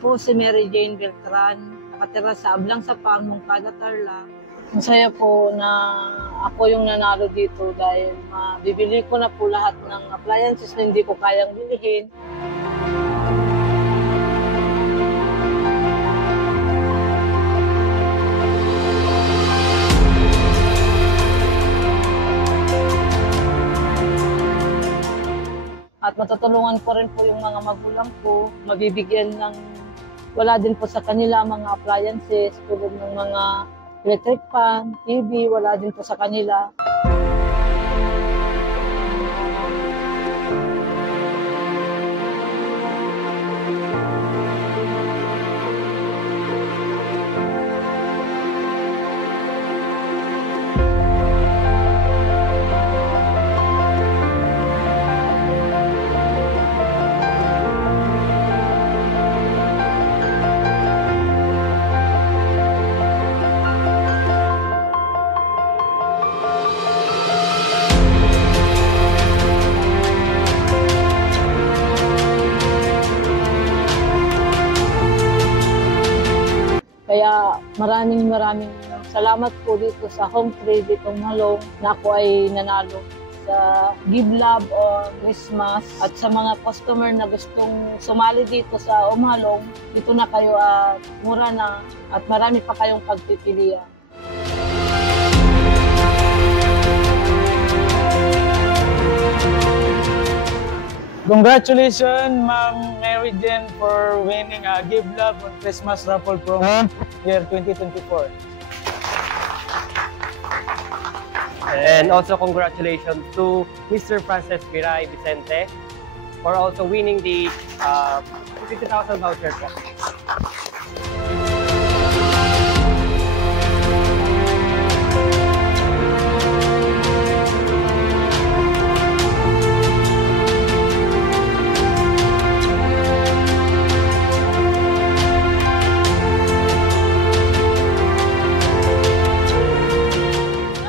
po si Mary Jane Beltran, nakatira sa Ablang Sapang, Moncada, Tarlac. Masaya po na ako yung nanalo dito dahil bibili ko na po lahat ng appliances na hindi ko kayang bilihin. At matutulungan ko rin po yung mga magulang ko, mabibigyan ng wala din po sa kanila mga appliances, tulad ng mga electric fan, TV, wala din po sa kanila. Kaya maraming salamat po dito sa Home Trade ditong Malong na ako ay nanalo sa Give Love on Christmas, at sa mga customer na gustong sumali dito sa Umalong, dito na kayo at mura na at marami pa kayong pagpipilian. Congratulations, Ma'am Mary Jane, for winning a Give Love on Christmas Raffle promo year 2024. And also congratulations to Mr. Frances Piray Vicente for also winning the 50,000 voucher.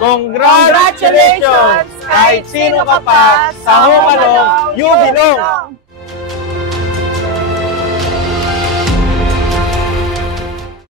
Congratulations! Kahit sino ka pa, sa Home Along, you belong!